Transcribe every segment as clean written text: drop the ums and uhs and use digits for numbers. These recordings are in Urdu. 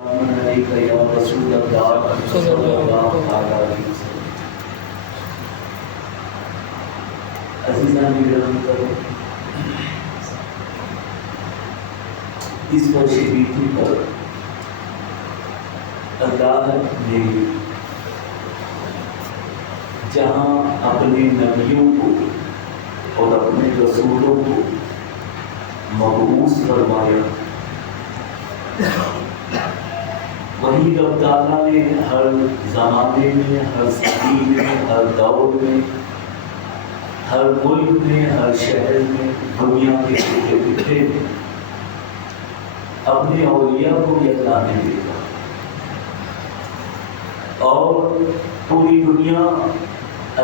اس شریفی پر اللہ نے جہاں اپنے نبیوں کو اور اپنے رسولوں کو مبعوث فرمایا، وہی رب تعالیٰ نے ہر زمانے میں، ہر صدی میں، ہر دور میں، ہر ملک میں، ہر شہر میں، دنیا کے چھوٹے خطے میں اپنے اولیاء کو بھی اللہ نے دیکھا، اور پوری دنیا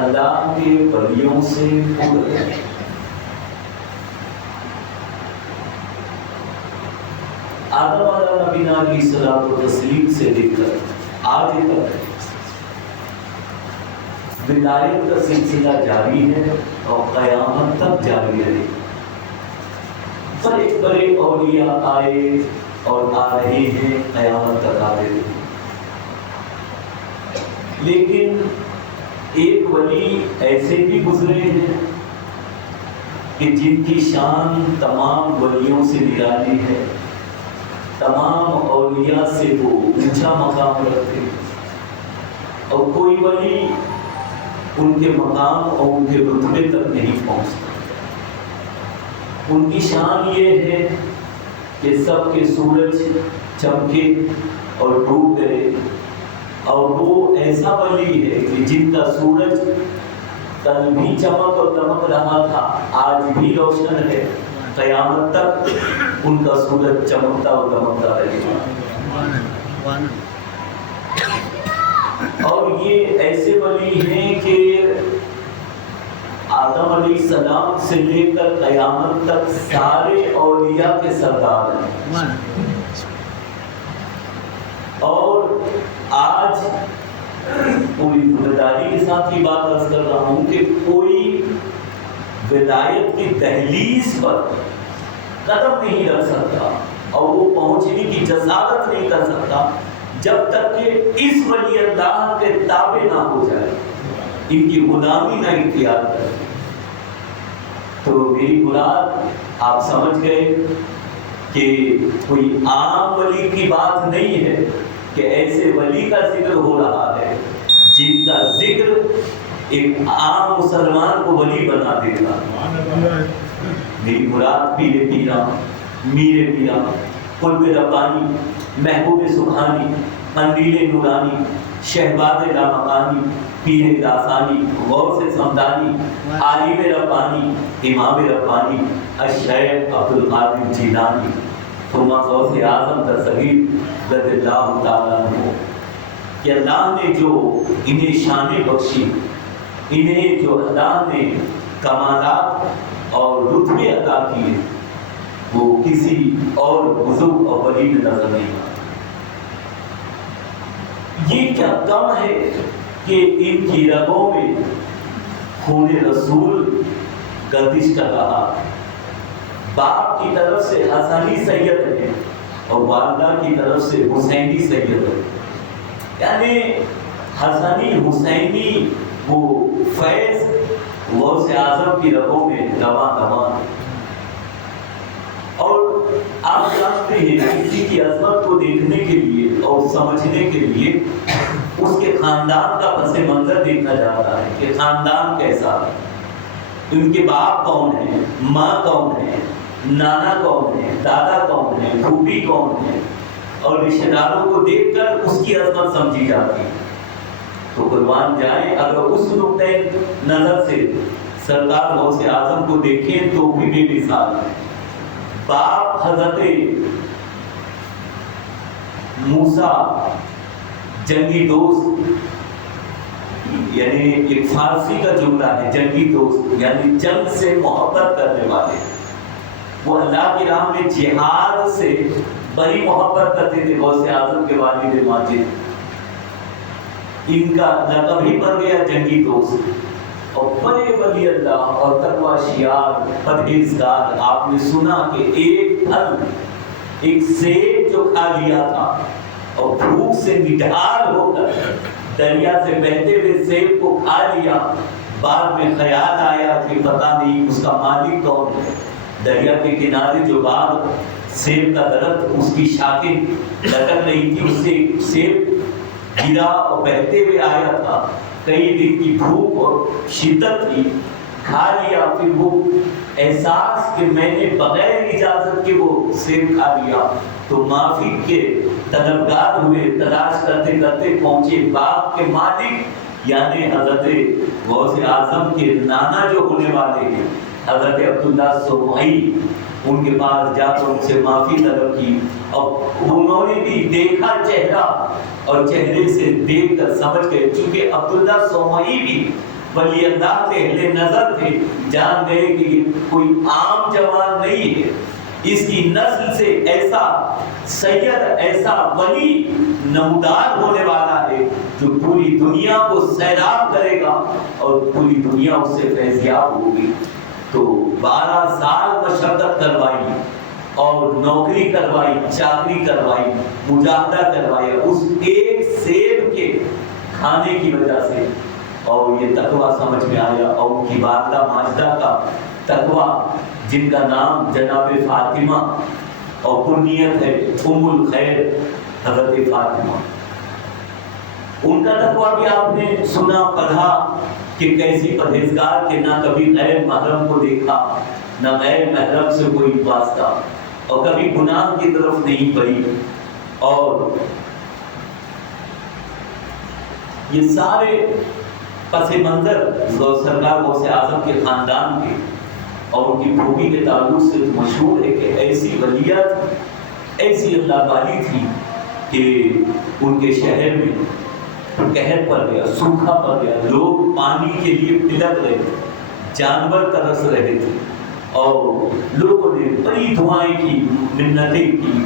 اللہ کے ولیوں سے پر ہے۔ آدم علیہ نبینا علیہ الصلوۃ والتسلیم سے لے کر آج تک ولایت کا سلسلہ جاری ہے اور قیامت تک جاری رہے۔ بڑے بڑے اولیاء آئے اور آ رہے ہیں، قیامت تک آ رہے ہیں، لیکن ایک ولی ایسے بھی گزرے ہیں کہ جن کی شان تمام ولیوں سے نرالی ہے، تمام اولیاء سے وہ اونچا مقام رکھتے ہیں، اور کوئی ولی ان کے مقام اور ان کے رتبے تک نہیں پہنچ سکتا۔ ان کی شان یہ ہے کہ سب کے سورج چمکے اور ڈوب گئے، اور وہ ایسا ولی ہے کہ جن کا سورج کل بھی چمک اور دمک رہا تھا، آج بھی روشن ہے، قیامت تک ان کا سورج چمکتا اور دمکتا رہے گا۔ اور یہ ایسے ولی ہیں کہ آدم علیہ السلام سے لے کر قیامت تک سارے اولیاء کے سردار ہیں۔ اور آج پوری ذمہ داری کے ساتھ یہ بات عرض کر رہا ہوں کہ کوئی ولایت کی دہلیز پر قدم نہیں رکھ سکتا اور وہ پہنچنے کی جسارت نہیں کر سکتا جب تک کہ اس ولی اللہ کے تابع نہ ہو جائے، ان کی غلامی نہ اختیار کرے۔ تو میری مراد آپ سمجھ گئے کہ کوئی عام ولی کی بات نہیں ہے، کہ ایسے ولی کا ذکر ہو رہا ہے جن کا ذکر ایک عام مسلمان کو ولی بنا دے گا۔ میری مراد پیر پیرا، میر پیرا، قطب ربانی، محبوب سبحانی، قندیل نورانی، شہباز لامکانی، پیر داسانی، غوث سمدانی، عالم ربانی، امام ربانی، الشیخ عبدالقادر جیلانی، ثم غوث اعظم دستگیر رضی اللہ تعالیٰ عنہ، کہ اللہ نے جو انہیں شان بخشی، انہیں جو اللہ نے کمالات اور رتبے عطا کیے، وہ کسی اور بزرگ اور ولی میں نظر نہیں آتا۔ یہ کیا کم ہے کہ ان کی رگوں میں خون رسول گردش کر رہا، باپ کی طرف سے حسنی سید ہے اور والدہ کی طرف سے حسینی سید ہے، یعنی حسنی حسینی وہ فیض غوث اعظم کی رگوں میں دواں دواں۔ اور آپ جانتے ہیں کسی کی عظمت کو دیکھنے کے لیے اور سمجھنے کے لیے اس کے خاندان کا پس منظر دیکھا جاتا ہے کہ خاندان کیسا ہے، ان کے باپ کون ہیں، ماں کون ہے، نانا کون ہے، دادا کون ہے، پھوپھی کون ہے، اور رشتہ داروں کو دیکھ کر اس کی عظمت سمجھی جاتی ہے۔ تو قربان جائیں، اگر اس نقطۂ نظر سے سرکار غوث اعظم کو دیکھیں تو بھی بے مثال ہے۔ باپ حضرت موسیٰ جنگی دوست، یعنی ایک فارسی کا جملہ ہے جنگی دوست، یعنی جنگ سے محبت کرنے والے، وہ اللہ کی راہ میں جہاد سے بڑی محبت کرتے تھے غوث اعظم کے والد ماجد۔ ان کا لقب ہی پڑ گیا جنگی دوست، اور بڑے ولی اللہ اور تقوی شیار پرہیزگار۔ آپ نے سنا کہ ایک پھل، ایک سیب جو کھا لیا تھا اور بھوک سے نڈھال ہو کر دریا سے بہتے ہوئے سیب کو کھا لیا. بعد میں خیال آیا کہ پتہ نہیں اس کا مالک کون ہے. دریا کے کنارے جو باغ سیب کا درخت اس کی شاخیں لٹک رہی تھی، اس سے سیب گرا اور بہتے ہوئے آیا تھا. کئی دن کی بھوک اور شدت تھی، کھا لیا. پھر وہ احساس کہ میں نے بغیر اجازت کے وہ سیب کھا لیا تو معافی کے طلبگار ہوئے. تلاش کرتے کرتے پہنچے باغ کے مالک یعنی حضرت غوث اعظم کے نانا جو ہونے والے ہیں حضرت عبداللہ سومئی. ان کے پاس جا کر ان سے معافی طلب کی اور انہوں نے بھی دیکھا چہرہ اور چہرے سے دیکھ کر سمجھ گئے. چونکہ عبداللہ سومئی بھی ولی اللہ کے اہل نظر تھے، جان گئے کہ یہ کوئی عام جوان نہیں ہے، اس کی نسل سے ایسا سید ایسا ولی نمودار ہونے والا ہے جو پوری دنیا کو سیراب کرے گا اور پوری دنیا اس سے فیضیاب ہوگی. تو 12 سال مشقت کروائی اور نوکری کروائی، چاکری کروائی، مجاہدہ کروایا اس ایک سیب کے کھانے کی وجہ سے. اور یہ تقویٰ سمجھ میں آیا اور ان کی والدہ ماجدہ کا تقویٰ، جن کا نام جناب فاطمہ اور کنیت ہے ام الخیر حضرت فاطمہ. ان کا تقویٰ بھی آپ نے سنا پڑھا کہ کیسی پرہیزگار کہ نہ کبھی غیر محرم کو دیکھا، نہ غیر محرم سے کوئی واسطہ، اور کبھی گناہ کی طرف نہیں بڑھی. اور یہ سارے پس منظر سرکار غوث اعظم کے خاندان کے اور ان کی پھوپھی کے تعلق سے مشہور ہے کہ ایسی ولیت ایسی اللہ والی تھی کہ ان کے شہر میں قحط پڑ گیا، سوکھا پڑ گیا، لوگ پانی کے لیے پلک رہے تھے، جانور ترس رہے تھے، اور لوگوں نے بڑی دعائیں کی، منتیں کی،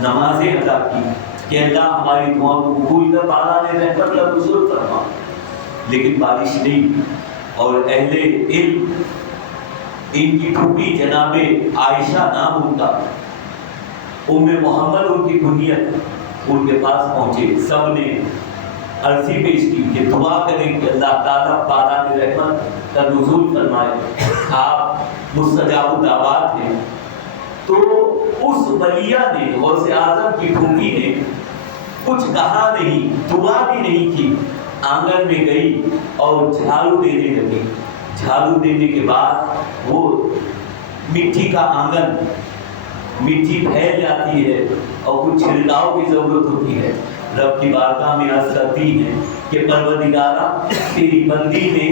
نمازیں ادا کی کہ اللہ ہماری دعا کو قبول کر، بالا نے رحمت کا نزول فرما. لیکن بارش نہیں. اور اہل علم ان کی پھوپھی جناب عائشہ نام ان کا، ام محمد ان کی کنیت، ان کے پاس پہنچے. سب نے عرضی پیش کی کہ دعا کریں کہ اللہ تعالیٰ باران رحمت کا نزول فرمائے، آپ مستجاب الدعوات ہیں. تو اس ولیہ نے غوث اعظم کی پھوپھی نے کچھ کہا نہیں، دعا بھی نہیں کی، آنگن میں گئی اور جھاڑو دینے لگی. جھاڑو دینے کے بعد وہ مٹی کا آنگن، مٹی پھیل جاتی ہے اور کچھ چھڑکاؤ کی ضرورت ہوتی ہے. رب کی بارگاہ میں عرض کرتی ہے کہ پروردگارا تیری بندی نے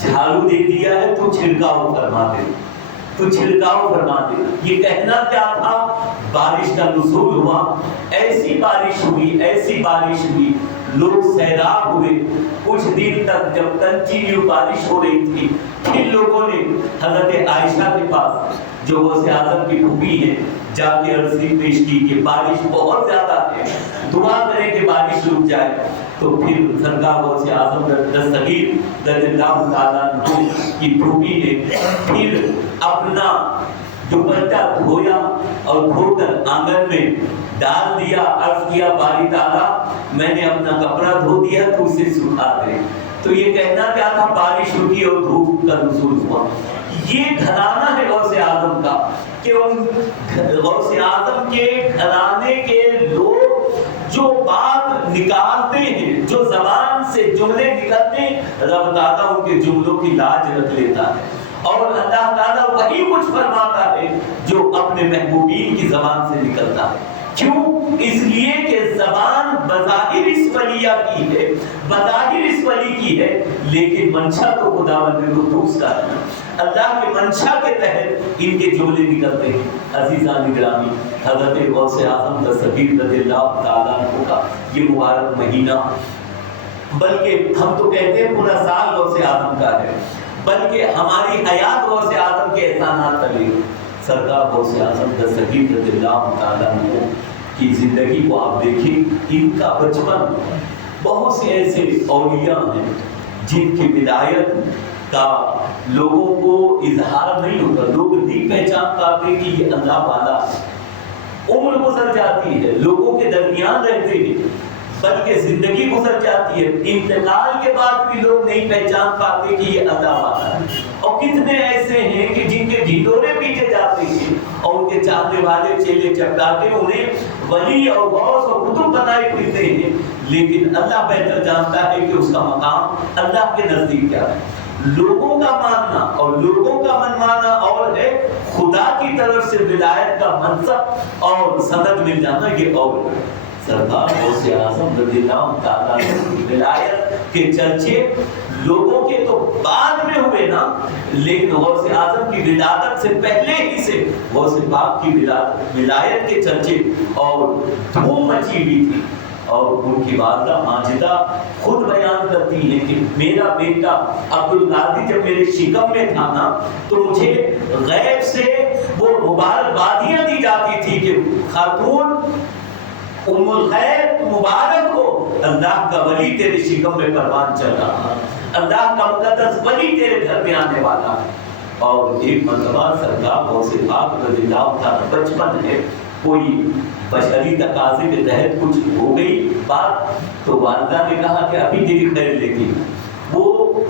جھاڑو دے دیا ہے، تو چھڑکاؤ فرما دے، تو چھڑکاؤ فرما دے. یہ کہنا کیا تھا؟ بارش کا نزول ہوا، ایسی بارش ہوئی، ایسی بارش ہوئی، لوگ سیراب ہوئے. کچھ دن تک جب کنٹینیو بارش ہو رہی تھی، پھر لوگوں نے حضرت عائشہ کے پاس جو غوث اعظم کی پھوپھی ہے جا کے عرضی پیش کی کہ بارش بہت زیادہ ہے، دعا کریں کہ بارش رک جائے. تو پھر سرکار غوث اعظم دستگیر رضی اللہ تعالیٰ عنہ کی پھوپھی نے پھر اپنا دوپٹہ دھویا اور دھو کر آنگن میں ڈال دیا. عرض کیا باری تعالیٰ میں نے اپنا کپڑا دھو دیا تو اسے سکھا دے. تو یہ کہنا کیا تھا؟ بارش رکی اور دھوپ کا نزول ہوا. یہ گھرانہ ہے غوث اعظم کا کہ ان غوث اعظم کے گھرانے کے لوگ جو بات نکالتے ہیں، جو زبان سے جملے نکلتے ہیں، رب تعالیٰ ان کے جملوں کی لاج رکھ لیتا ہے. اور اللہ تعالیٰ وہی کچھ فرماتا ہے جو اپنے محبوبین کی زبان سے نکلتا ہے. کیوں؟ اس لیے کہ زبان بظاہر اس ولیہ کی ہے، بظاہر اس ولی کی ہے، لیکن منشا تو خداوند قدوس کا ہے. اللہ کے منشا کے تحت ان کے جملے نکلتے ہیں. عزیزان گرامی، حضرت غوث اعظم دستگیر رضی اللہ تعالیٰ عنہ کا یہ مبارک مہینہ، بلکہ ہم تو کہتے ہیں پورا سال غوث اعظم کا ہے، بلکہ ہماری حیات غوث اعظم کے احسانات تلے. سرکار غوث اعظم دستگیر رضی اللہ تعالیٰ عنہ کی زندگی کو آپ دیکھیں. ان کا بچپن، بہت سے ایسے اولیاء ہیں جن کی ولایت کا لوگوں کو اظہار نہیں ہوتا، لوگ نہیں پہچان پاتے کہ یہ اللہ والا ہے. عمر گزر جاتی ہے، لوگوں کے درمیان رہتے ہیں، بلکہ زندگی گزر جاتی ہے، انتقال کے بعد بھی لوگ نہیں پہچان پاتے کہ یہ اللہ والا ہے۔ اور کتنے ایسے ہیں کہ جن کے ڈھنڈورے پیٹے جاتے ہیں اور ان کے چاہنے والے چیلے چپڑاتے انہیں ولی اور غوث اور قطب بنائے پھرتے ہیں، لیکن اللہ بہتر جانتا ہے کہ اس کا مقام اللہ کے نزدیک کیا ہے۔ لوگوں کا ماننا اور لوگوں کا منوانا اور ہے، خدا کی طرف سے ولایت کا منصب اور سند مل جانا یہ اور ہے۔ سرکار غوث اعظم رضی اللہ تعالیٰ کی ولایت کے چرچے لوگوں کے تو بعد میں ہوئے نا، لیکن غوث اعظم کی ولادت سے پہلے ہی سے غوث پاک کی ولایت کے چرچے اور دھوم مچی ہوئی تھی۔ اور ان کی والدہ ماجدہ خود بیان کرتی ہے کہ میرا بیٹا عبدالقادر جب میرے شکم میں تھا نا تو مجھے غیب سے وہ مبارکبادیاں دی جاتی تھی کہ خاتون ام الخیر مبارک ہو، اللہ کا ولی تیرے شکم میں پروان چل رہا، اللہ کا مقدس ولی تیرے گھر میں آنے والا ہے۔ اور ایک مرتبہ سرکار غوث پاک رضی اللہ تعالیٰ بچپن ہے، کوئی بشری تقاضے کے تحت کچھ ہو گئی بات، تو والدہ نے کہا کہ ابھی تیری خیر لیتی، وہ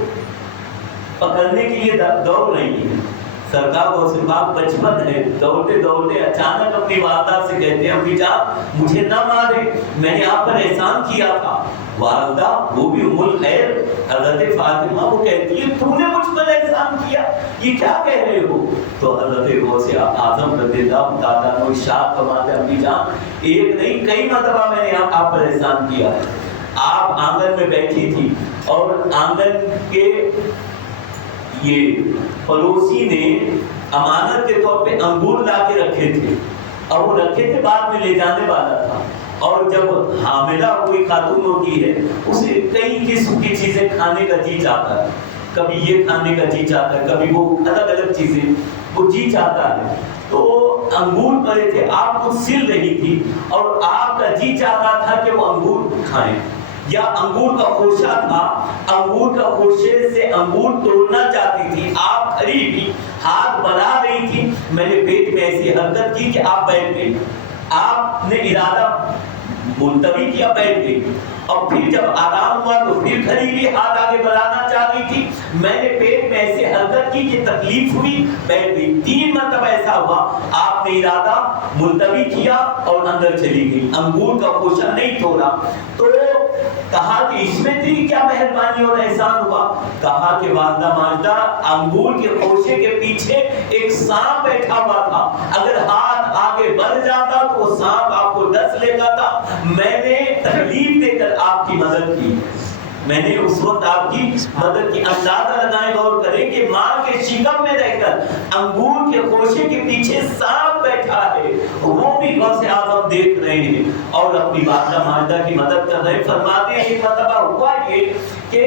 پکڑنے کے لیے دوڑ رہی ہے۔ سرکار غوث پاک بچپن ہے، دوڑتے دوڑتے اچانک اپنی والدہ سے کہتے ہیں امی جان مجھے نہ مارے، میں نے آپ پر احسان کیا تھا۔ والدہ وہ بھی ام الخیر حضرت فاطمہ وہ کہتی ہے تو نے مجھ پر احسان کیا، یہ کیا کہہ رہے ہو؟ تو حضرت غوث اعظم رضی اللہ تعالیٰ عنہ ارشاد فرماتے ہیں امی جان ایک نہیں کئی مرتبہ میں نے آپ پر احسان کیا ہے۔ آپ آنگن میں بیٹھی تھی اور آنگن کے یہ پڑوسی نے امانت کے طور پہ انگور لا کے رکھے تھے اور وہ رکھے تھے بعد میں لے جانے والا تھا، اور جب حاملہ کوئی خاتون ہوتی ہے اسے کئی قسم کی چیزیں کھانے کا جی چاہتا ہے، کبھی یہ کھانے کا جی چاہتا ہے، کبھی وہ الگ الگ چیزیں وہ جی چاہتا ہے۔ تو انگور پڑے تھے، آپ کو سل رہی تھی اور آپ کا جی چاہتا تھا کہ وہ انگور کھائیں، یا انگور کا خوشہ تھا، انگور کا خوشے سے انگور توڑنا چاہتی تھی، آپ کھڑی بھی ہاتھ بنا رہی تھی، میں نے پیٹ میں ایسی حرکت کی کہ آپ بیٹھ گئی، آپ نے ارادہ ملتوی کیا بیٹھ گئی، اور پھر جب آرام ہوا تو پھر کھڑی ہوئی ہاتھ آگے بڑھانا چاہ رہی تھی، میں نے پیٹ میں ایسی حرکت کی کہ تکلیف ہوئی بیٹھ گئی، 3 مرتبہ ایسا ہوا، آپ نے ارادہ ملتوی کیا اور اندر چلی گئی، انگور کا خوشہ نہیں توڑا۔ تو کہا کہ اس میں تیری کیا مہربانی اور احسان ہوا؟ کہا کہ والدہ ماجدہ انگور کے خوشے کے پیچھے ایک سانپ بیٹھا ہوا تھا، اگر ہاتھ آگے بڑھ جاتا تو وہ سانپ آپ کو ڈس لیتا تھا، میں نے تکلیف دے کر آپ کی مدد کی، میں نے اس وقت آپ کی مدد کی۔ اندازہ لگائیں غور کریں کہ ماں کے شکم میں رہ کر انگور کے خوشے کے پیچھے سانپ بیٹھا ہے، وہ بھی غوث اعظم دیکھ رہے ہیں اور اپنی والدہ ماجدہ کی مدد کر رہے ہیں۔ فرماتے ہیں ایک مرتبہ ہوا یہ کہ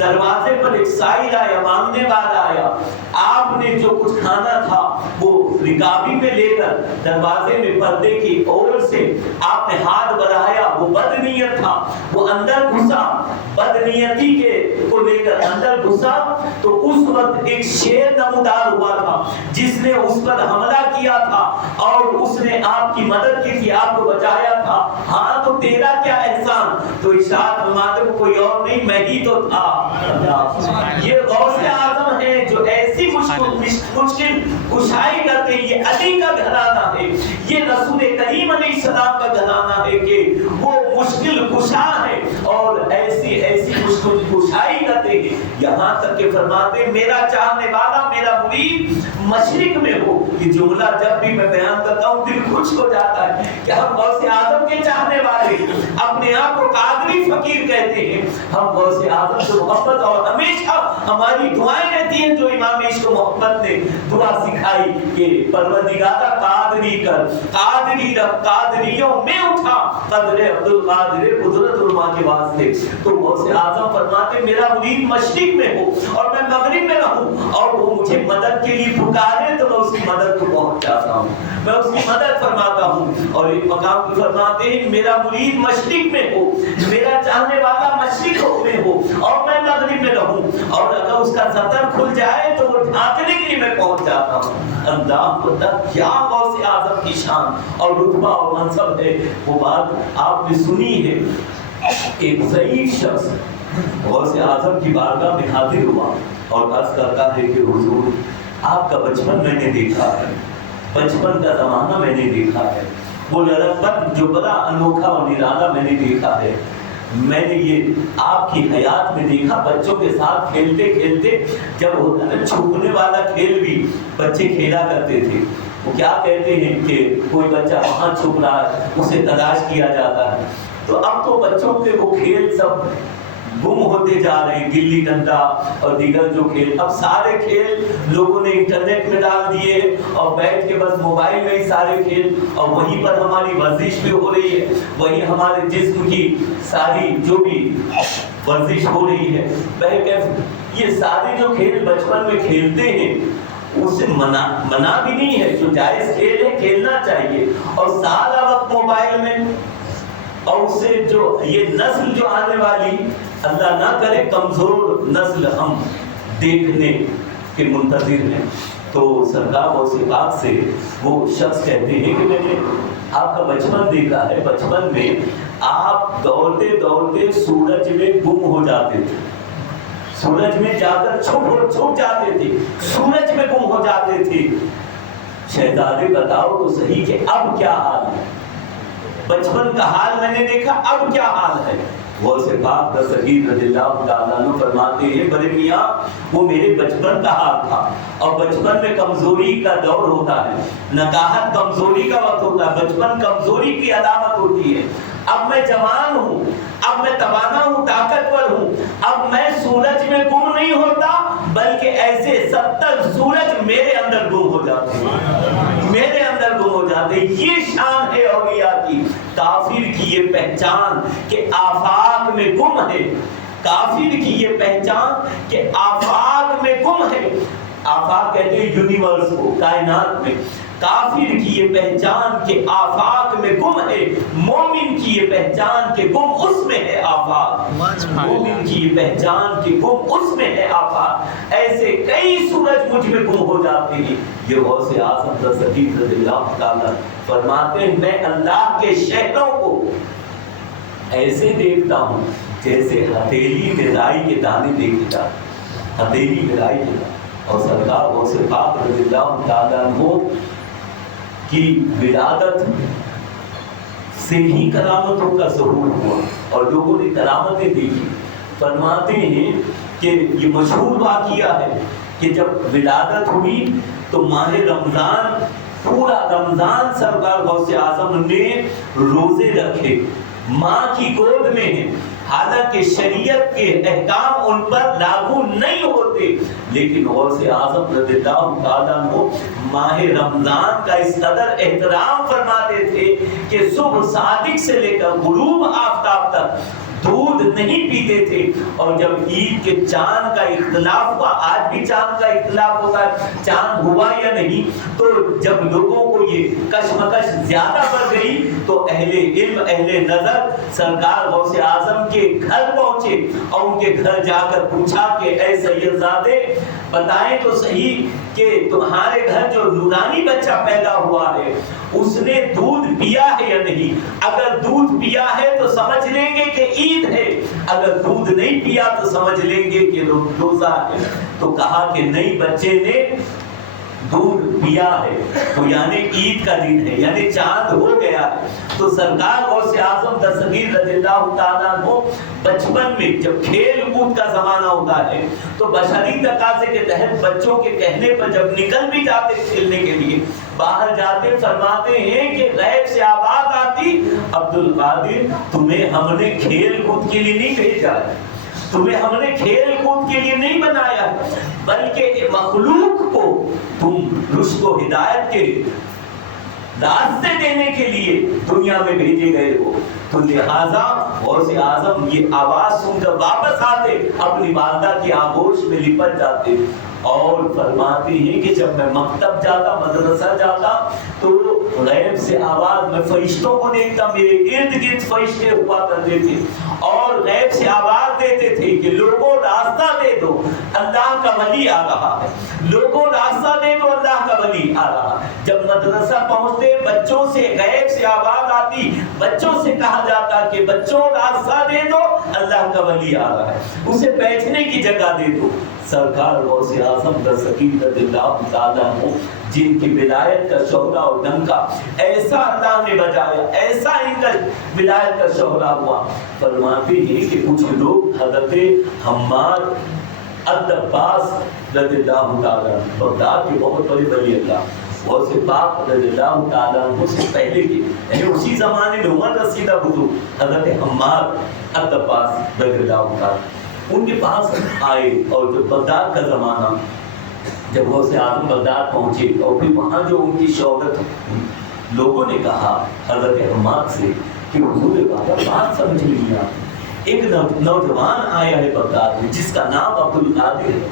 دروازے پر ایک سائل آیا، مانگنے والا آیا، آپ نے جو کچھ کھانا تھا وہ رکابی میں لے کر دروازے میں پردے کی اور سے آپ نے ہاتھ بڑھایا، وہ بدنیت تھا، وہ اندر گھسا، بدنیتی کے کو لے کر اندر گھسا، تو اس وقت ایک شیر نمودار ہوا تھا جس نے اس پر حملہ کیا تھا اور اس نے آپ کی مدد کی تھی، آپ کو بچایا تھا، ہاں تو تیرا کیا احسان؟ تو ارشاد فرماتے وہ کوئی اور نہیں میں ہی تو تھا۔ یہ غوث اعظم ہے جو ایسی مشکل کشائی کرتے ہیں، یہ علی کا گھرانہ ہے، یہ رسول کریم علیہ السلام کا گھرانہ ہے کہ وہ مشکل کشا ہے اور ایسی مشکل کشائی کرتے ہیں، یہاں تک کہ فرماتے میرا چاہنے والا میرا مرید مشرق میں ہو۔ یہ جملہ جب بھی میں بیان کرتا ہوں دل خوش ہو جاتا ہے کہ ہم غوث اعظم کے چاہنے والے اپنے آپ کو قادری فقیر کہتے ہیں، ہم غوث اعظم سے محبت، اور ہمیشہ ہماری دعائیں رہتی ہیں جو امام عشق و محبت نے دعا سکھائی کہ پروردگارا قادری کر، قادری رب قادریوں میں اٹھا، قدر عبدالقادر قدرت علماء کے واسطے۔ تو غوث اعظم فرماتے میرا مرید مشرق میں ہو اور میں مغرب میں رہوں اور وہ مجھے مدد کے لیے پکارے تو میں اس کی مدد کو پہنچ جاتا ہوں، میں اس کی مدد فرماتا ہوں۔ اور ایک مقام کو فرماتے ہیں میرا مرید مشرق میں ہو، میرا چاہنے والا مشرق میں ہو اور میں مغرب میں رہوں، اور اگر اس کا سطر کھل جائے تو وہ ڈھانکنے کے لیے میں پہنچ جاتا ہوں۔ اللہ پتہ کیا غوث اعظم کی شان اور رتبہ اور منصب ہے۔ وہ بات آپ نے سنی ہے، ایک ضعیف شخص غوث اعظم کی بارگاہ میں حاضر ہوا اور عرض کرتا ہے کہ حضور آپ کا بچپن میں نے دیکھا ہے، بچپن کا زمانہ میں نے دیکھا ہے، وہ لڑکپن جو بڑا انوکھا اور نرالا میں نے دیکھا ہے، میں نے یہ آپ کی حیات میں دیکھا بچوں کے ساتھ کھیلتے کھیلتے، جب ہوتا نا چھپنے والا کھیل بھی بچے کھیلا کرتے تھے، وہ کیا کہتے ہیں کہ کوئی بچہ وہاں چھپ رہا ہے اسے تلاش کیا جاتا ہے، تو اب تو بچوں کے وہ کھیل سب گم ہوتے جا رہے ہیں، گلی ڈنڈا اور دیگر جو کھیل، اب سارے کھیل لوگوں نے انٹرنیٹ میں ڈال دیے اور بیٹھ کے بس موبائل میں ہی سارے کھیل، اور وہیں پر ہماری ورزش بھی ہو رہی ہے، وہیں ہمارے جسم کی ساری جو بھی ورزش ہو رہی ہے۔ یہ سارے جو کھیل بچپن میں کھیلتے ہیں اسے منع بھی نہیں ہے، جو جائز کھیل ہے کھیلنا چاہیے، اور سارا وقت موبائل میں، اور اس سے جو یہ نسل جو آنے والی، اللہ نہ کرے کمزور نسل ہم دیکھنے کے منتظر ہیں۔ تو سرکار غوث پاک سے وہ شخص کہتے ہیں کہ میں نے آپ کا بچپن دیکھا ہے، بچپن میں آپ دوڑتے دوڑتے سورج میں گم ہو جاتے تھے، سورج میں جا کر چھپ جاتے تھے، سورج میں گم ہو جاتے تھے۔ شہزادے بتاؤ تو صحیح کہ اب کیا حال ہے؟ بچپن کا حال میں نے دیکھا، اب کیا حال ہے؟ غوث پاک دستگیر رضی اللہ تعالیٰ عنہ فرماتے ہیں بڑے میاں وہ میرے بچپن کا حال تھا، اور بچپن میں کمزوری کا دور ہوتا ہے، نکاحت کمزوری کا وقت ہوتا ہے، بچپن کمزوری کی علامت ہوتی ہے۔ اب میں جوان ہوں، اب میں توانا ہوں، طاقتور ہوں، اب میں سورج میں گم نہیں ہوتا بلکہ ایسے 70 سورج میرے اندر گم ہو جاتے ہیں، میرے اندر گم ہو جاتے ہیں۔ یہ شان ہے اولیاء کی۔ کافر کی یہ پہچان کہ آفاق میں گم ہے، کافر کی یہ پہچان کہ آفاق میں گم ہے، آفاق کہتے ہیں یونیورس کو، کائنات میں، کافر کی یہ پہچان کہ آفاق میں گم ہے، مومن کی یہ پہچان کہ گم اس میں ہے آفاق، مومن کی یہ پہچان کہ گم اس میں ہے آفاق۔ ایسے کئی سورج مجھ میں گم ہو جاتے ہیں۔ یہ غوث اعظم دستگیر رضی اللہ تعالیٰ فرماتے ہیں میں اللہ کے شہروں کو ایسے دیکھتا ہوں جیسے ہتھیلی میں رائی کے دانے دیکھے جاتے، ہتھیلی میں رائی کے دانے۔ اور سرکار غوث پاک رضی اللہ تعالیٰ عنہ کی ولادت سے ہی کرامتوں کا ظہور ہوا اور لوگوں نے کرامتیں دیکھی۔ فرماتے ہیں کہ یہ مشہور واقعہ ہے کہ جب ولادت ہوئی تو ماہ رمضان، پورا رمضان سرکار غوث اعظم نے روزے رکھے، ماں کی گود میں ہیں، حالانکہ شریعت کے احکام ان پر لاگو نہیں ہوتے، لیکن غوث اعظم رضی اللہ تعالیٰ عنہ ماہ رمضان کا اس قدر احترام فرماتے تھے کہ صبح صادق سے لے کر غروب آفتاب تک دودھ نہیں پیتے تھے۔ اور جب عید کے چاند کا اختلاف ہوا، آج بھی چاند کا اختلاف ہوتا ہے چاند ہوا یا نہیں، تو جب لوگوں کو یہ کشمکش زیادہ بڑھ گئی تو اہل علم، اہل نظر سرکار غوث اعظم کے گھر پہنچے اور ان کے گھر جا کر پوچھا کہ اے سیدزادے بتائیں تو صحیح کہ تمہارے گھر جو نورانی بچہ پیدا ہوا ہے اس نے دودھ پیا ہے یا نہیں؟ اگر دودھ پیا ہے تو سمجھ لیں گے کہ عید ہے، اگر دودھ نہیں پیا تو سمجھ لیں گے کہ روزہ ہے۔ تو کہا کہ نہیں، بچے نے دودھ پیا ہے تو یعنی عید کا دن ہے، یعنی چاند ہو گیا ہے۔ تو سرکار غوث اعظم دستگیر رضی اللہ تعالیٰ عنہ بچپن میں جب کھیل کود کا زمانہ ہوتا ہے تو بشری تقاضے کے تحت بچوں کے کہنے پر جب نکل بھی جاتے کھیلنے کے لیے، باہر جاتے فرماتے ہیں کہ غیب سے آواز آتی عبد القادر تمہیں ہم نے کھیل کود کے لیے نہیں بھیجا ہے، تمہیں ہم نے کھیل کود کے لیے نہیں بنایا ہے، بلکہ مخلوق کو تم رشد و ہدایت کے راستے دینے کے لیے دنیا میں بھیجے گئے ہو۔ تو لہٰذا غوث اعظم یہ آواز سن کر واپس آتے، اپنی والدہ کی آغوش میں لپٹ جاتے اور فرماتے ہیں کہ جب میں مکتب جاتا، مدرسہ جاتا، تو غیب سے آواز، میں فرشتوں کو دیکھتا، میرے ارد گرد فرشتے ہوا کرتے تھے اور غیب سے آواز دیتے تھے کہ لوگوں راستہ دے دو، اللہ کا ولی آ رہا ہے، لوگوں راستہ دے دو، اللہ کا ولی آ رہا ہے۔ جب مدرسہ پہنچتے، بچوں سے غیب سے آواز آتی، بچوں سے کہا جاتا کہ بچوں راستہ دے دو، اللہ کا ولی آ رہا ہے، اسے بیٹھنے کی جگہ دے دو۔ سرکار غوث اعظم دستگیر رضی اللہ تعالیٰ عنہ، جن کی ولایت کا شعلہ اور ڈنکا ایسا اللہ نے بجایا، ایسا ان کا ولایت کا شعلہ ہوا، فرماتے ہیں کہ کچھ لوگ حضرت حماد العباس رضی اللہ تعالیٰ عنہ، بغداد کے بہت بڑے ولی اللہ، غوث پاک رضی اللہ تعالیٰ عنہ سے پہلے کے، یعنی اسی زمانے میں عمر رسیدہ بزرگ حضرت حماد العباس رضی اللہ تعالیٰ، ان کے پاس آئے اور جو بغداد کا زمانہ، جب غوث اعظم بغداد پہنچے اور پھر وہاں جو ان کی شہرت، لوگوں نے کہا حضرت حماد سے کہ حضور بات سمجھ لیا، ایک نوجوان آیا ہے بغداد میں جس کا نام عبد القادر ہے،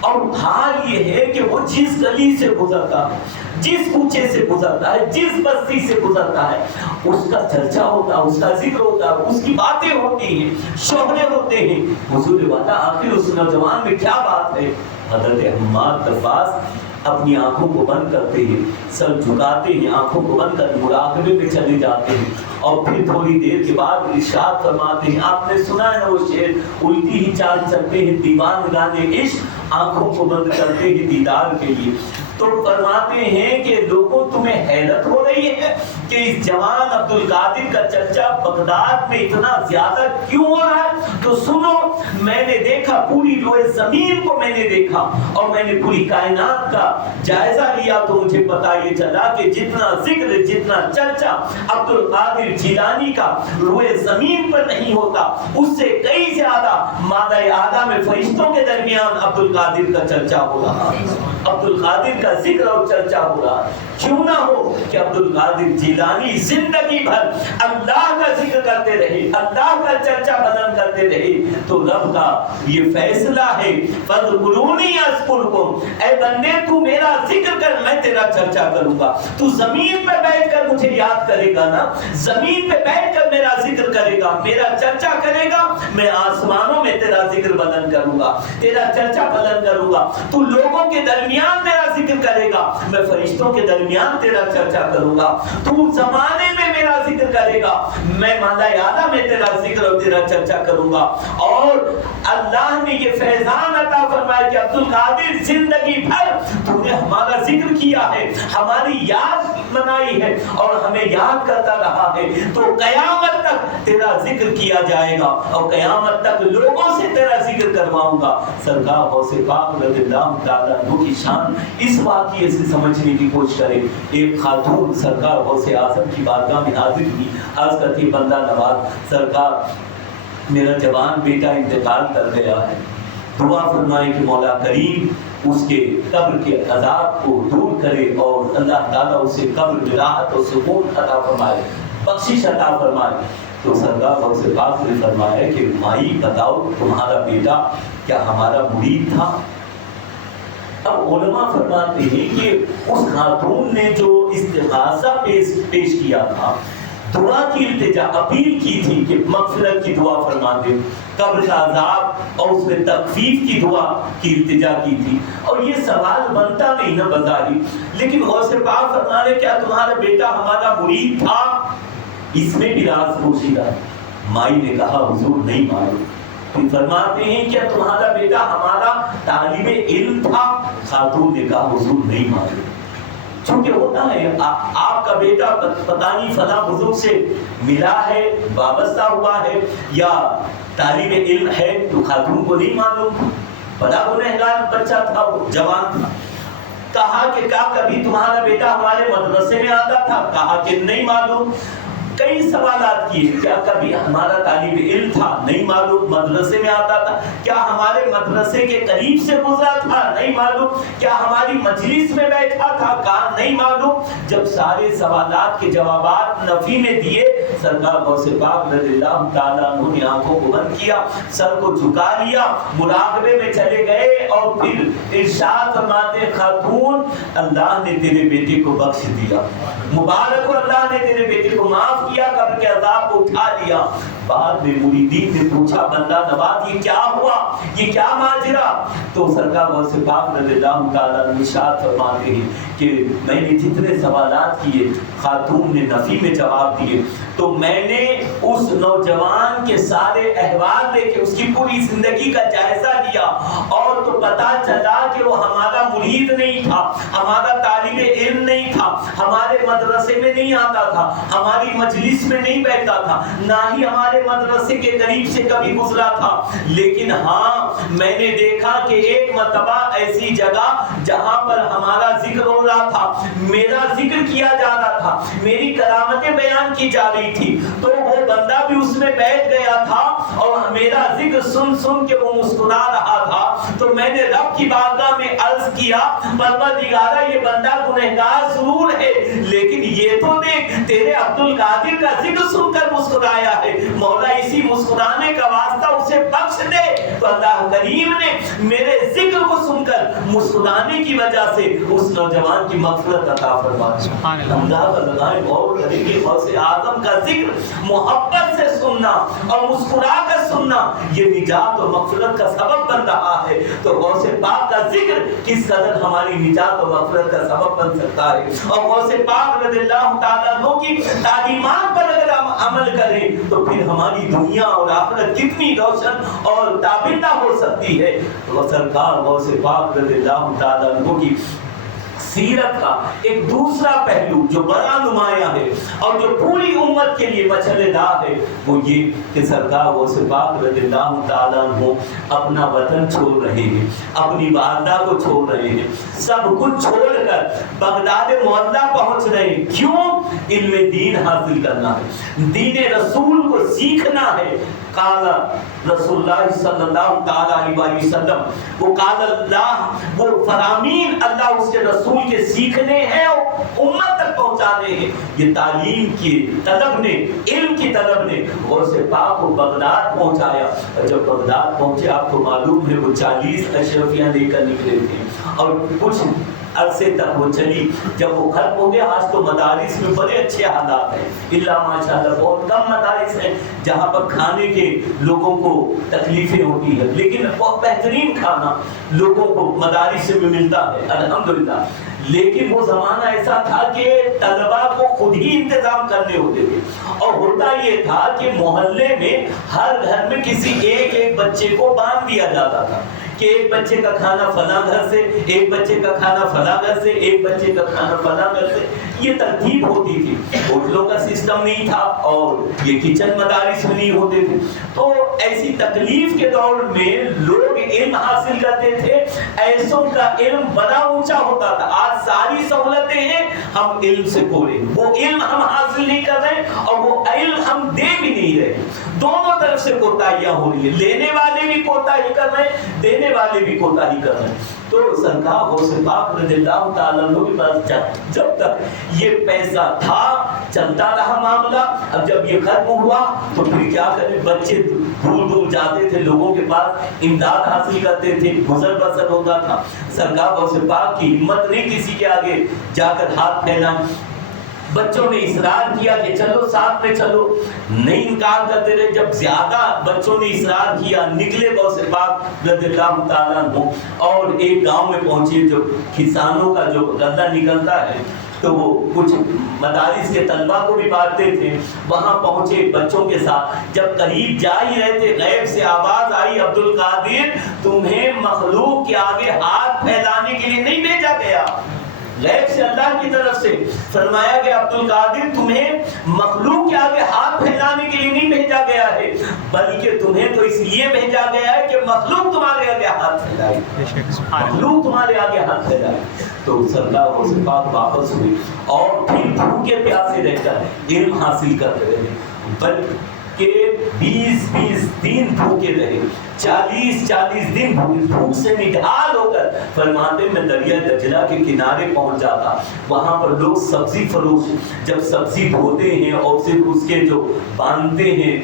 اور حال یہ ہے کہ وہ جس گلی سے گزرتا ہے، جس کوچے سے گزرتا ہے، جس بستی سے گزرتا ہے، اس کا چرچا ہوتا ہے، اس کا ذکر ہوتا ہے، اس کی باتیں ہوتی ہیں، شہرے ہوتے ہیں۔ حضور والا آخر اس نوجوان میں کیا بات ہے؟ حضرت حماد العباس اپنی آنکھوں کو بند کرتے ہیں، سر جھکاتے ہیں، آنکھوں کو بند کر مراقبے میں چلے جاتے ہیں، اور پھر تھوڑی دیر کے بعد ارشاد فرماتے ہیں، آپ نے سنا ہے نا وہ شعر، الٹی ہی چال چلتے ہیں دیوان گانے عشق، آنکھوں کو بند کرتے ہیں دیدار کے لیے۔ تو فرماتے ہیں کہ لوگوں تمہیں حیرت ہو رہی ہے کہ اس جوان عبد القادر کا چرچا بغداد میں اتنا زیادہ کیوں ہو رہا ہے؟ تو سنو، میں نے دیکھا، پوری روئے زمین کو میں نے دیکھا اور میں نے پوری کائنات کا جائزہ لیا، تو مجھے پتا یہ چلا کہ جتنا ذکر، جتنا چرچا عبد القادر جیلانی کا روئے زمین پر نہیں ہوتا، اس سے کئی زیادہ مادہ اعلیٰ میں فرشتوں کے درمیان عبد القادر کا چرچا ہو رہا ہے، عبد القادر کا ذکر اور چرچا ہو رہا ہے۔ کیوں نہ ہو کہ عبد القادر جیلانی زندگی بھر اللہ کا ذکر کرتے رہے، اللہ کا چرچا بلند کرتے رہے، تو رب کا یہ فیصلہ ہے، فاذکرونی اذکرکم، اے بندے تو میرا ذکر کر، میں تیرا چرچا کروں گا۔ تو زمین پہ بیٹھ کر مجھے یاد کرے گا نا، زمین پہ بیٹھ کر میرا ذکر کرے گا، میرا چرچا کرے گا، میں آسمانوں میں تیرا ذکر بلند کروں گا، تیرا چرچا بلند کروں گا۔ تو لوگوں کے درمیان میرا ذکر کرے گا، میں فرشتوں کے درمیان تیرا چرچا کروں گا۔ تو زمانے میں میرا ذکر کرے گا، میں مالا اعلیٰ میں تیرا ذکر اور تیرا چرچا کروں گا۔ اور اللہ نے یہ فیضان عطا فرمایا کہ عبد القادر زندگی بھر تو نے ہمارا ذکر کیا ہے، ہماری یاد منائی ہے اور ہمیں یاد کرتا رہا ہے، تو قیامت تک تیرا ذکر کیا جائے گا اور قیامت تک لوگوں سے تیرا ذکر کرواؤں گا۔ سرکار غوث پاک رضی اللہ تعالیٰ عنہ کی شان اس واقعے سے سمجھنے کی کوشش کریں۔ ایک خاتون سرکار غوث اعظم کی بارگاہ میں حاضر ہوئی، عرض کرتی، بندہ نواز سرکار، میرا جوان بیٹا انتقال کر گیا ہے، دعا فرمائے کہ مولا کریم اس کے قبر کے عذاب کو دور کرے اور اللہ تعالیٰ اسے قبر میں راحت اور سکون عطا فرمائے، بخشش عطا فرمائے۔ تو سرکار غوث پاک نے فرمایا کہ مائی بتاؤ، تمہارا بیٹا کیا ہمارا مرید تھا؟ اب علماء فرماتے ہیں کہ اس خاتون نے جو استغاثہ پیش کیا تھا، دعا کی التجا، اپیل کی تھی کہ مغفرت کی دعا فرما دے، قبر کا عذاب اور اس میں تخفیف کی دعا کی التجا کی تھی، اور یہ سوال بنتا نہیں نا بظاہر، لیکن غوث پاک فرمانے کیا تمہارا بیٹا ہمارا مرید تھا؟ اس میں بھی راز پوشیدہ ہے۔ مائی نے کہا حضور نہیں معلوم۔ پھر فرماتے ہیں کیا تمہارا بیٹا ہمارا طالب علم تھا؟ خاتون نے کہا حضور نہیں معلوم۔ چونکہ ہوتا ہے آپ کا بیٹا پتہ نہیں فلاں بزرگ سے ملا ہے، وابستہ ہوا ہے یا طالب علم ہے، تو خاتون کو نہیں معلوم، بڑا گنہگار بچہ تھا، وہ جوان تھا۔ کہا کہ کیا کبھی تمہارا بیٹا ہمارے مدرسے میں آتا تھا؟ کہا کہ نہیں معلوم۔ کئی سوالات کیے، کیا کبھی ہمارا طالب علم تھا؟ نہیں معلوم۔ مدرسے میں آتا تھا؟ کیا ہمارے مدرسے کے قریب سے گزرا تھا؟ نہیں معلوم۔ کیا ہماری مجلس میں بیٹھا تھا؟ کہا نہیں معلوم۔ جب سارے سوالات کے جوابات نفی میں دیے سرکار غوث پاک رضی اللہ تعالیٰ عنہ نے آنکھوں کو بند کیا، سر کو جھکا لیا، مراقبے میں چلے گئے اور پھر ارشاد فرماتے خاتون اللہ نے تیرے بیٹے کو بخش دیا، مبارک ہو اللہ نے تیرے بیٹے کو معاف کیا، قبر کے عذاب کو اٹھا لیا۔ بعد میں مریدین نے پوچھا بندہ نواز یہ کیا ہوا، یہ کیا ماجرا؟ تو سرکار غوث پاک رضی اللہ تعالیٰ عنہ ارشاد فرماتے ہیں کہ میں نے جتنے سوالات کیے خاتون نے نفی میں جواب دیے، تو میں نے اس نوجوان کے سارے احوال لے کے اس کی پوری زندگی کا جائزہ لیا، اور تو پتا چلا کہ وہ ہمارا مرید نہیں تھا، ہمارا طالب علم نہیں تھا، ہمارے مدرسے میں نہیں آتا تھا، ہماری مجلس میں نہیں بیٹھتا تھا، نہ ہی ہمارے مدرسے کے قریب سے کبھی گزرا تھا، لیکن ہاں میں نے دیکھا کہ ایک مرتبہ ایسی جگہ جہاں پر ہمارا ذکر ہو رہا تھا، میرا ذکر کیا جا رہا تھا، میری کرامتیں بیان کی جا رہی تھی، تو وہ بندہ بھی اس میں بیٹھ گیا تھا اور میرا ذکر سن سن کے وہ مسکرا رہا تھا۔ تو میں نے رب کی بارگاہ میں عرض کیا پروردگارا یہ بندہ گنہگار ضرور ہے، لیکن یہ تو دیکھ تیرے عبدالقادر کا ذکر سن کر مسکرایا ہے، مولا اسی مسکرانے کا واسطہ اسے بخش دے۔ تو اللہ کریم نے میرے ذکر کو سن کر مسکرانے کی وجہ سے اس نوجوان کی مغفرت عطا فرمائی۔ اندازہ لگائیں غور کریں کہ غوث اعظم کا ذکر محبت سے سننا اور مسکرا کر سننا یہ نجات اور مغفرت کا سبب بن رہا ہے، تو غوث پاک کا ذکر کس قدر ہماری نجات اور مغفرت کا سبب بن سکتا ہے۔ اور غوث پاک رضی اللہ تعالیٰ عنہ کی تعلیمات پر اگر ہم عمل کریں تو پھر ہماری دنیا اور آخرت کتنی روشن اور تابندہ ہو سکتی ہے۔ تو سرکار غوث پاک رضی اللہ تعالیٰ عنہ کی سیرت کا ایک دوسرا پہلو جو بڑا نمایاں ہے اور جو پوری امت کے لیے مچھلے دار ہے وہ یہ کہ سرکار غوث پاک رضی اللہ تعالیٰ عنہ اپنا وطن چھوڑ رہے ہیں، اپنی والدہ کو چھوڑ رہے ہیں، سب کچھ چھوڑ کر بغداد معظہ پہنچ رہے ہیں۔ کیوں؟ علم دین حاصل کرنا ہے، دین رسول کو سیکھنا ہے۔ قال رسول اللہ صلی اللہ تعالیٰ علیہ وسلم، وہ قال اللہ، وہ فرامین اللہ اس کے رسول کے سیکھنے ہیں اور امت تک پہنچانے ہیں۔ یہ تعلیم کی طلب نے، علم کی طلب نے غوث پاک کو بغداد پہنچایا، اور جب بغداد پہنچے آپ کو معلوم ہے وہ 40 اشرفیاں لے کر نکلے تھے، اور کچھ عرصے تک وہ چلی، جب وہ ختم ہو گیا آج تو مدارس میں بڑے اچھے حالات ہیں، اللہ ماشاءاللہ بہت کم مدارس ہیں جہاں پر کھانے کے لوگوں کو تکلیفیں ہوتی ہیں، لیکن بہت بہترین کھانا لوگوں کو مدارس میں ملتا ہے الحمدللہ۔ لیکن وہ زمانہ ایسا تھا کہ طلبہ کو خود ہی انتظام کرنے ہوتے تھے، اور ہوتا یہ تھا کہ محلے میں ہر گھر میں کسی ایک بچے کو باندھ دیا جاتا تھا کہ ایک بچے کا کھانا فلاں گھر سے، ایک بچے کا کھانا فلاں گھر سے، ایک بچے کا کھانا فلاں گھر سے، یہ ترتیب ہوتی تھی۔ ہوٹلوں کا سسٹم نہیں تھا اور یہ کچن مدارس میں نہیں ہوتے تھے، تو ایسی تکلیف کے دور میں لوگ علم حاصل کرتے تھے، ایسوں کا علم بڑا اونچا ہوتا تھا۔ آج ساری سہولتیں ہیں، ہم علم سے کھوڑے، وہ علم ہم حاصل نہیں کر رہے اور وہ علم ہم دے بھی نہیں رہے، دونوں طرف سے کوتاہیاں ہو رہی ہیں، لینے والے بھی کوتاہی کر رہے ہیں، دینے والے بھی کوتاہی کر رہے ہیں۔ تو سرکار غوث پاک رضی اللہ تعالیٰ عنہ کے پاس جب تک یہ پیسہ تھا چلتا رہا معاملہ، اب جب یہ ختم ہوا تو پھر کیا کریں، بچے دور دور جاتے تھے، لوگوں کے پاس امداد حاصل کرتے تھے، گزر بسر ہوتا تھا۔ سرکار غوث پاک کی ہمت نہیں کسی کے آگے جا کر ہاتھ پھیلانا، بچوں نے اصرار کیا کہ چلو ساتھ میں چلو، نہیں انکار کرتے رہے۔ جب زیادہ بچوں نے اصرار کیا نکلے غوث پاک رضی اللہ تعالیٰ عنہ اور ایک گاؤں میں پہنچے جو کسانوں کا جو غلہ نکلتا ہے تو وہ کچھ مدارس کے طلبہ کو بھی بانٹتے تھے، وہاں پہنچے بچوں کے ساتھ، جب قریب جا ہی رہے تھے غیب سے آواز آئی عبدالقادر تمہیں مخلوق کے آگے ہاتھ پھیلانے کے لیے نہیں بھیجا گیا، غیب سے اللہ کی طرف سے فرمایا گیا عبدالقادر تمہیں مخلوق کے آگے ہاتھ پھیلانے کے لیے نہیں بھیجا گیا ہے، بلکہ تمہیں تو اس لیے بھیجا گیا ہے کہ مخلوق تمہارے آگے ہاتھ پھیلائے، مخلوق تمہارے آگے ہاتھ پھیلائے۔ تو سرکار غوث پاک واپس ہوئی اور پھر بھوکے پیاسے رہ کر علم حاصل کرتے رہے، بلکہ 20 دن بھوکے رہے، 40 دن بھوک سے نڈھال ہو کر فرماتے میں دریا دجلہ کے کنارے پہنچ جاتا، وہاں پر لوگ سبزی فروش جب سبزی دھوتے ہیں اور پھر اس کے جو باندھتے ہیں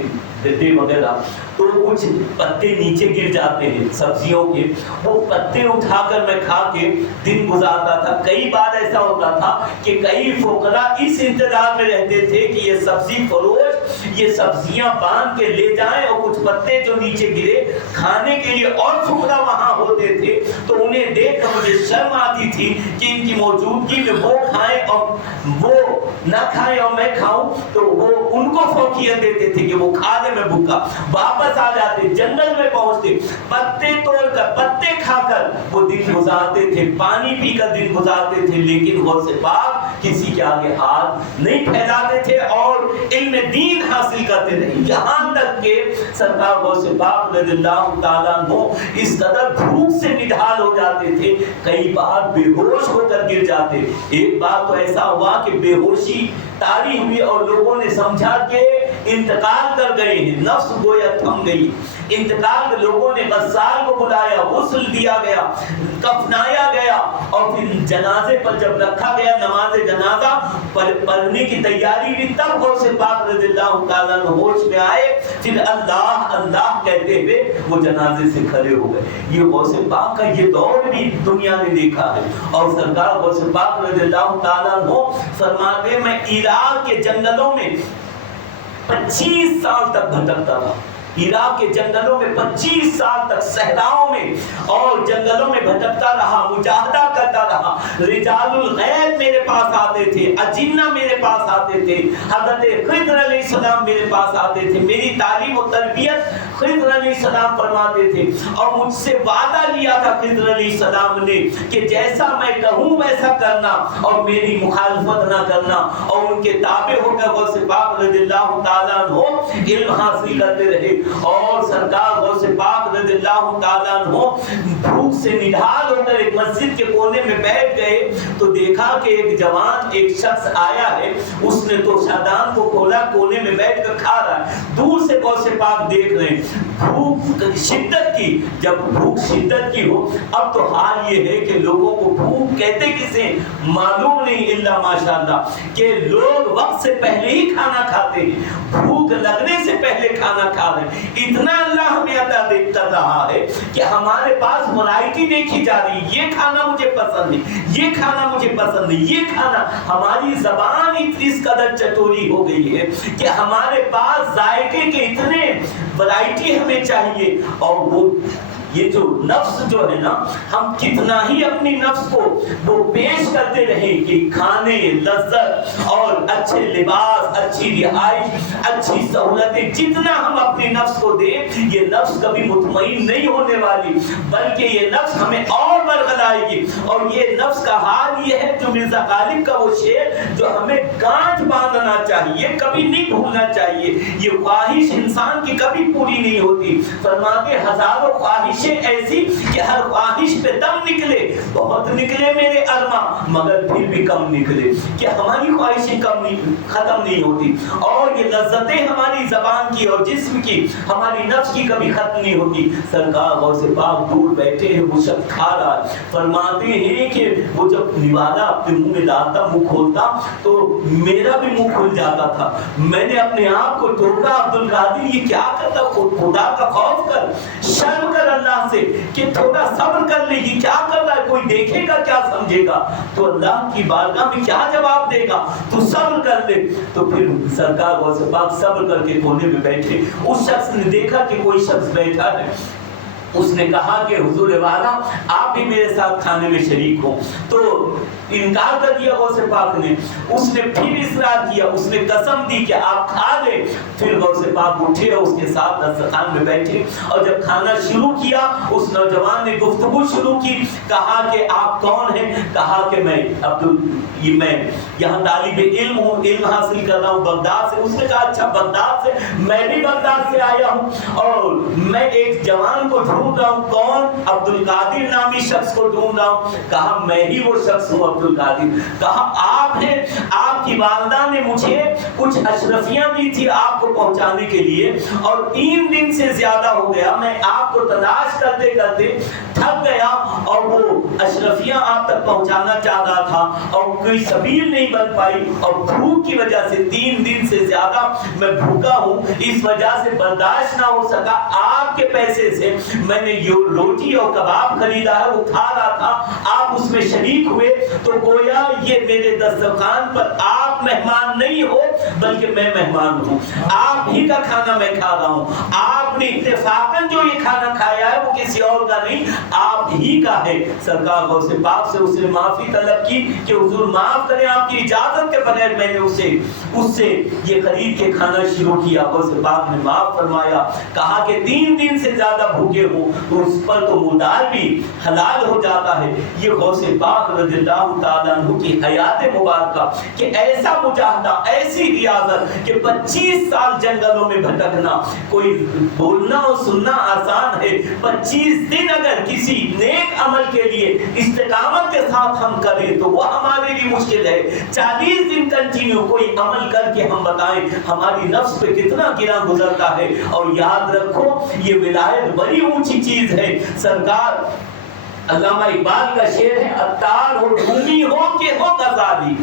گڈے وغیرہ، تو کچھ پتے نیچے گر جاتے ہیں سبزیوں کے، وہ پتے اٹھا کر میں کھا کے دن گزارتا تھا۔ کئی بار ایسا ہوتا تھا کہ کئی فقراء اس انتظار میں رہتے تھے کہ یہ سبزی فروش یہ سبزیاں باندھ کے لے جائیں اور کچھ پتے جو نیچے گرے کھانے کے لیے، اور فقراء وہاں ہوتے تھے تو انہیں دیکھ کر مجھے شرم آتی تھی کہ ان کی موجودگی میں وہ کھائیں اور وہ نہ کھائیں اور میں کھاؤں، تو وہ ان کو فوقیت دیتے تھے کہ وہ کھا لے میں بھوکا۔ واپس آ جاتے، جنگل میں پہنچتے، پتے توڑ کر پتے کھا کر وہ دن گزارتے تھے، پانی پی کر دن گزارتے تھے، لیکن غوث پاک کسی کے آگے ہاتھ نہیں پھیلاتے تھے اور علم دین حاصل کرتے رہے، یہاں تک کہ سرکار غوث پاک رضی اللہ تعالیٰ عنہ اس قدر بھوک سے نڈھال ہو جاتے تھے، کئی بار بے ہوش ہو کر گر جاتے۔ ایک بار تو ایسا ہوا کہ بے ہوشی طاری ہوئی اور لوگوں نے سمجھا کہ انتقال کر گئے ہیں، نفس گویا تھم گئی، انتقال کے لوگوں نے غسال کو بلایا، غسل دیا گیا، کفنایا گیا، اور پھر جنازے پر جب رکھا گیا نماز جنازہ پڑھنے کی تیاری بھی، تب غوث پاک رضی اللہ تعالیٰ عنہ ہوش میں آئے، پھر اللہ اللہ کہتے ہوئے وہ جنازے سے کھڑے ہو گئے۔ یہ غوث پاک کا یہ دور بھی دنیا نے دیکھا ہے، اور سرکار غوث پاک رضی اللہ تعالیٰ عنہ فرماتے میں عراق کے جنگلوں میں 25 سال تک بھٹکتا تھا، عراق کے جنگلوں میں 25 سال تک صحراؤں میں اور جنگلوں میں بھٹکتا رہا، مجاہدہ کرتا رہا۔ رجال الغیب میرے پاس آتے تھے، اجنہ میرے پاس آتے تھے، حضرت خضر علیہ السلام میرے پاس آتے تھے، میری تعلیم و تربیت خضر علیہ السلام فرماتے تھے، اور مجھ سے وعدہ لیا تھا خضر علیہ السلام نے کہ جیسا میں کہوں ویسا کرنا اور میری مخالفت نہ کرنا، اور ان کے تابع ہو کر غوث پاک رضی اللہ تعالیٰ عنہ علم حاصل کرتے رہے۔ اور سرکار غوث پاک رضی اللہ تعالیٰ عنہ بھوک سے نڈھال ہو کر ایک مسجد کے کونے میں بیٹھ گئے تو دیکھا کہ ایک جوان ایک شخص آیا ہے، اس نے تو شادان کو کھولا، کونے میں بیٹھ کر کھا رہا ہے، دور سے غوث پاک دیکھ رہے ہیں، بھوک شدت کی، جب بھوک شدت کی ہو، اب تو حال یہ ہے کہ لوگوں کو بھوک کہتے کسے معلوم نہیں الا ماشاءاللہ، کہ لوگ وقت سے پہلے ہی کھانا کھاتے ہیں، بھوک لگنے سے پہلے کھانا کھا رہے ہیں۔ اتنا اللہ ہمیں عطا کر رہا ہے کہ ہمارے پاس ورائٹی دیکھی جا رہی، یہ کھانا مجھے پسند ہے، یہ کھانا مجھے پسند ہے، یہ کھانا، ہماری زبان اس قدر چٹوری ہو گئی ہے کہ ہمارے پاس ذائقے کے اتنے ورائٹی ہمیں چاہیے، اور وہ یہ جو نفس جو ہے نا، ہم کتنا ہی اپنی نفس کو وہ پیش کرتے رہیں کہ کھانے، لذت اور اچھے لباس، اچھی رہائش، اچھی سہولتیں، جتنا ہم اپنی نفس کو دیں، یہ نفس کبھی مطمئن نہیں ہونے والی، بلکہ یہ نفس ہمیں اور برگلائے گی۔ اور یہ نفس کا حال یہ ہے جو مرزا غالب کا وہ شعر جو ہمیں گانٹھ باندھنا چاہیے، کبھی نہیں بھولنا چاہیے، یہ خواہش انسان کی کبھی پوری نہیں ہوتی۔ فرماتے ہزاروں خواہشیں ایسی کہ ہر خواہش پہ دم نکلے، بہت نکلے میرے ارماں مگر پھر بھی کم نکلے، کہ ہماری خواہشیں ختم نہیں ہوتی، اور یہ لذتیں ہماری زبان کی اور جسم کی، ہماری نفس کی کبھی ختم نہیں ہوتی۔ سرکار غوث پاک دور بیٹھے ہیں، وہ شخص کھا رہا ہے، فرماتے ہیں کہ وہ جب نوالا اپنے منہ میں ڈالتا، منہ کھولتا تو میرا بھی منہ کھل جاتا تھا، میں نے اپنے آپ کو ٹوکا، عبدالقادر یہ کیا کرتا، خدا کا خوف کر، شرم کر اللہ سے کہ تھوڑا صبر کر لے، یہ کیا کر رہا ہے، کوئی دیکھے گا کیا سمجھے گا، تو اللہ کی بارگاہ میں کیا جواب دے گا، تو صبر کر لے۔ تو پھر سرکار غوث پاک صبر کر کے کونے میں بیٹھے، اس شخص نے دیکھا کہ کوئی شخص بیٹھا ہے، اس نے کہا کہ حضور والا آپ بھی میرے ساتھ کھانے میں شریک ہوں، تو انکار کر دیا غوث پاک نے، اس نے پھر اصرار کیا، اس نے قسم دی کہ آپ کھا لیں، پھر غوث پاک اٹھے اور اس کے ساتھ دسترخوان میں بیٹھے، اور جب کھانا شروع کیا اس نوجوان نے گفتگو شروع کی، کہا کہ آپ کون ہیں، کہا کہ میں میں یہاں طالب علم ہوں، علم حاصل کر رہا ہوں بغداد سے، اس نے کہا اچھا بغداد سے، میں بھی بغداد سے آیا ہوں، اور میں ایک جوان کو ڈھونڈ رہا ہوں، کون، عبدالقادر نامی شخص کو ڈھونڈ رہا ہوں، کہا میں ہی وہ شخص ہوں عبدالقادر، کہا آپ ہیں، آپ کی والدہ نے مجھے کچھ اشرفیاں دی تھی آپ کو پہنچانے کے لیے، اور 3 دن سے زیادہ ہو گیا، میں آپ کو تلاش کرتے کرتے تھک گیا، اور وہ اشرفیاں آپ تک پہنچانا چاہ رہا تھا اور کوئی سبیل نہیں بن پائی اور بھوک کی وجہ سے 3 دن سے زیادہ میں بھوکا ہوں، اس وجہ سے برداشت نہ ہو سکا، آپ کے پیسے سے میں نے روٹی اور کباب خریدا ہے وہ کھا رہا تھا، آپ اس میں شریک ہوئے، تو گویا یہ میرے دسترخوان پر آپ مہمان نہیں ہو بلکہ میں مہمان ہوں، آپ ہی کا کھانا میں کھا رہا ہوں، آپ نے اتفاقاً جو یہ کھانا کھایا ہے وہ کسی اور کا نہیں آپ ہی کا ہے۔ سرکار غوث پاک سے اس نے معافی طلب کی کہ حضور معاف کریں، آپ کی اجازت کے بغیر میں نے اس سے یہ خرید کے کھانا شروع کیا۔ غوث پاک نے معاف فرمایا، کہا کہ 3 دن سے زیادہ بھوکے ہوں تو اس پر تو مردار بھی حلال ہو جاتا ہے۔ یہ غوث پاک رضی اللہ تعالیٰ عنہ کی حیات مبارکہ کہ ایسا مجاہدہ، ایسی ریاضت کہ 25 سال جنگلوں میں بھٹکنا، کوئی بولنا اور سننا آسان ہے، 25 دن اگر کسی نیک عمل کے لیے استقامت کے ساتھ ہم کریں تو وہ ہمارے لیے مشکل ہے، 40 دن کنٹینیو کوئی عمل کر کے ہم بتائیں ہماری نفس پہ کتنا گرا گزرتا ہے۔ اور یاد رکھو یہ ولایت بڑی اونچی چیز ہے۔ سرکار علامہ اقبال کا شعر ہے، عطار ہو رومی ہو کہ ہو غزالی،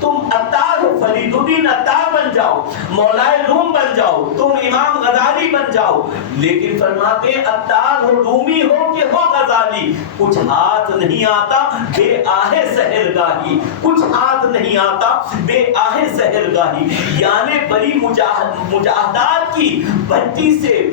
تم عطار ہو، فرید الدین عطار بن جاؤ، مولائے روم بن جاؤ، تم امام غزالی بن جاؤ، لیکن فرماتے ہیں عطار ہو رومی ہو کہ ہو غزالی، کچھ ہاتھ نہیں آتا بے آہ سحرگاہی، کچھ ہاتھ نہیں آتا بے آہ سحرگاہی، یعنی بڑی مجاہدات کی بھٹی سے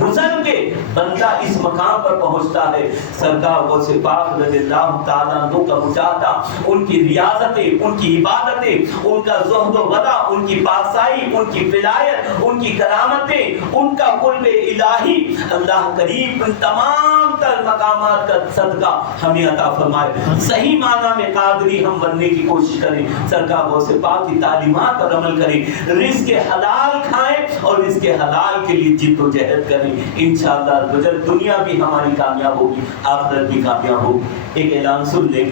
گزر کے بندہ اس مقام پر پہنچتا ہے۔ سرکار غوث پاک رضی اللہ تعالیٰ عنہ کا مجاہدہ، ان کی ریاضتیں، ان کی عبادتیں، ان کا زہد و ورع، ان کی پاسائی، ان کی ولایت، ان کی کرامتیں، ان کا قرب الہی، اللہ کریم ان تمام تر مقامات کا صدقہ ہمیں عطا فرمائے۔ صحیح معنی میں قادری ہم بننے کی کوشش کریں، سرکار غوث پاک کی تعلیمات پر عمل کریں، رزق حلال کھائیں اور رزق حلال کے لیے جد و جہد کریں، انشاءاللہ دنیا بھی ہماری کامیاب ہوگی، آخرت بھی کامیاب ہوگی۔ ایک اعلان سن لیں،